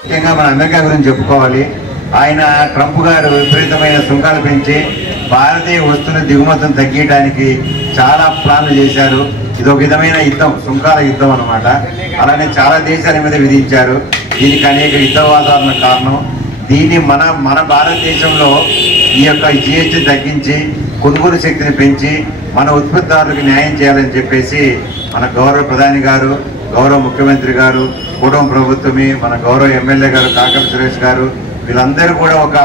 ముఖ్యంగా మన అమెరికా గురించి చెప్పుకోవాలి. ఆయన ట్రంప్ గారు విపరీతమైన సుంకాలు పెంచి భారతీయ వస్తువుల దిగుమతులను తగ్గించడానికి చాలా ప్లాన్లు చేశారు. ఇది ఒక విధమైన యుద్ధం, సుంకాల యుద్ధం అన్నమాట. అలానే చాలా దేశాల మీద విధించారు. దీనికి అనేక యుద్ధ వాతావరణ కారణం. దీన్ని మన భారతదేశంలో ఈ యొక్క జిఎస్టీ తగ్గించి కొనుగోలు శక్తిని పెంచి మన ఉత్పత్తిదారులకు న్యాయం చేయాలని చెప్పేసి మన గౌరవ ప్రధాని గారు, గౌరవ ముఖ్యమంత్రి గారు, కుటుంబ ప్రభుత్వమే, మన గౌరవ ఎమ్మెల్యే గారు కాకల సురేష్ గారు, వీళ్ళందరూ కూడా ఒక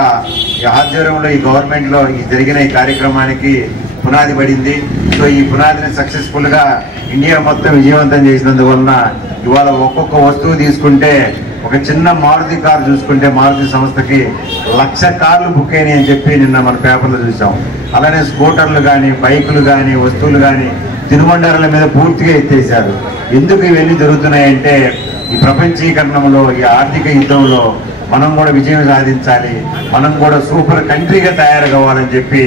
ఆధ్వర్యంలో ఈ గవర్నమెంట్లో జరిగిన ఈ కార్యక్రమానికి పునాది పడింది. సో ఈ పునాదిని సక్సెస్ఫుల్గా ఇండియా మొత్తం విజయవంతం చేసినందువలన ఇవాళ ఒక్కొక్క వస్తువు తీసుకుంటే, ఒక చిన్న మారుతి కారు చూసుకుంటే మారుతి సంస్థకి 1,00,000 కార్లు బుక్ అయినాయి అని చెప్పి నిన్న మన పేపర్లో చూసాం. అలానే స్కూటర్లు కానీ, బైకులు కానీ, వస్తువులు కానీ తినుబండారాల మీద పూర్తిగా ఎత్తేసారు. ఎందుకు ఇవన్నీ జరుగుతున్నాయంటే ఈ ప్రపంచీకరణంలో, ఈ ఆర్థిక యుద్ధంలో మనం కూడా విజయం సాధించాలి, మనం కూడా సూపర్ కంట్రీగా తయారు కావాలని చెప్పి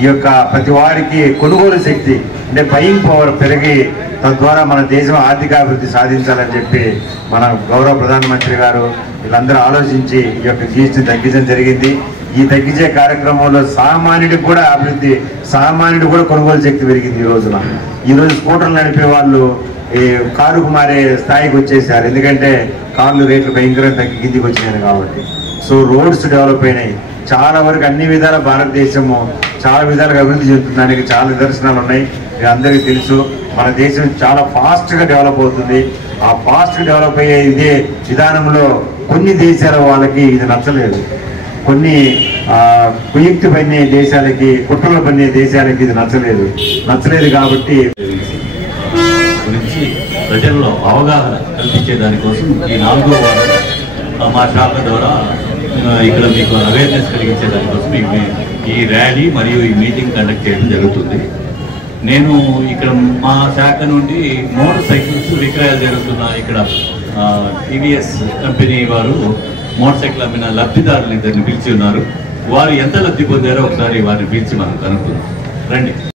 ఈ యొక్క ప్రతి వారికి కొనుగోలు శక్తి అంటే బయింగ్ పవర్ పెరిగి తద్వారా మన దేశం ఆర్థికాభివృద్ధి సాధించాలని చెప్పి మన గౌరవ ప్రధానమంత్రి గారు వీళ్ళందరూ ఆలోచించి ఈ యొక్క జిఎస్టీ తగ్గించడం జరిగింది. ఈ తగ్గించే కార్యక్రమంలో సామాన్యుడికి కూడా అభివృద్ధి, సామాన్యుడు కూడా కొనుగోలు శక్తి పెరిగింది. ఈరోజు స్కూటర్లు నడిపే వాళ్ళు ఈ కారుకు మారే స్థాయికి వచ్చేసారు. ఎందుకంటే కార్లు రేట్లు భయంకరంగా తగ్గి కిందికి వచ్చినాయి కాబట్టి. సో రోడ్స్ డెవలప్ అయినాయి. చాలా వరకు అన్ని విధాల భారతదేశము చాలా విధాలుగా అభివృద్ధి చెందుతుందానికి చాలా నిదర్శనాలు ఉన్నాయి. ఇది అందరికీ తెలుసు. మన దేశం చాలా ఫాస్ట్గా డెవలప్ అవుతుంది. ఆ ఫాస్ట్గా డెవలప్ అయ్యే ఇదే విధానంలో కొన్ని దేశాల వాళ్ళకి ఇది నచ్చలేదు. కొన్ని కుయుక్తి పన్నే దేశాలకి, కుట్రలు పన్నే దేశాలకి ఇది నచ్చలేదు కాబట్టి గురించి ప్రజల్లో అవగాహన కల్పించే దానికోసం ఈ 4వ వారం మా శాఖ ద్వారా ఇక్కడ మీకు అవేర్నెస్ కలిగించే దానికోసం ఈ ర్యాలీ మరియు ఈ మీటింగ్ కండక్ట్ చేయడం జరుగుతుంది. నేను ఇక్కడ మా శాఖ నుండి మోటార్ సైకిల్స్ విక్రయాలు జరుగుతున్న ఇక్కడ టీవీఎస్ కంపెనీ వారు మోటార్ సైకిల్ అమ్మిన లబ్ధిదారులు ఇద్దరిని పిలిచి ఉన్నారు. వారు ఎంత లబ్ధి పొందారో ఒకసారి వారిని పిలిచి మనం కనుక్కుందాం. రండి.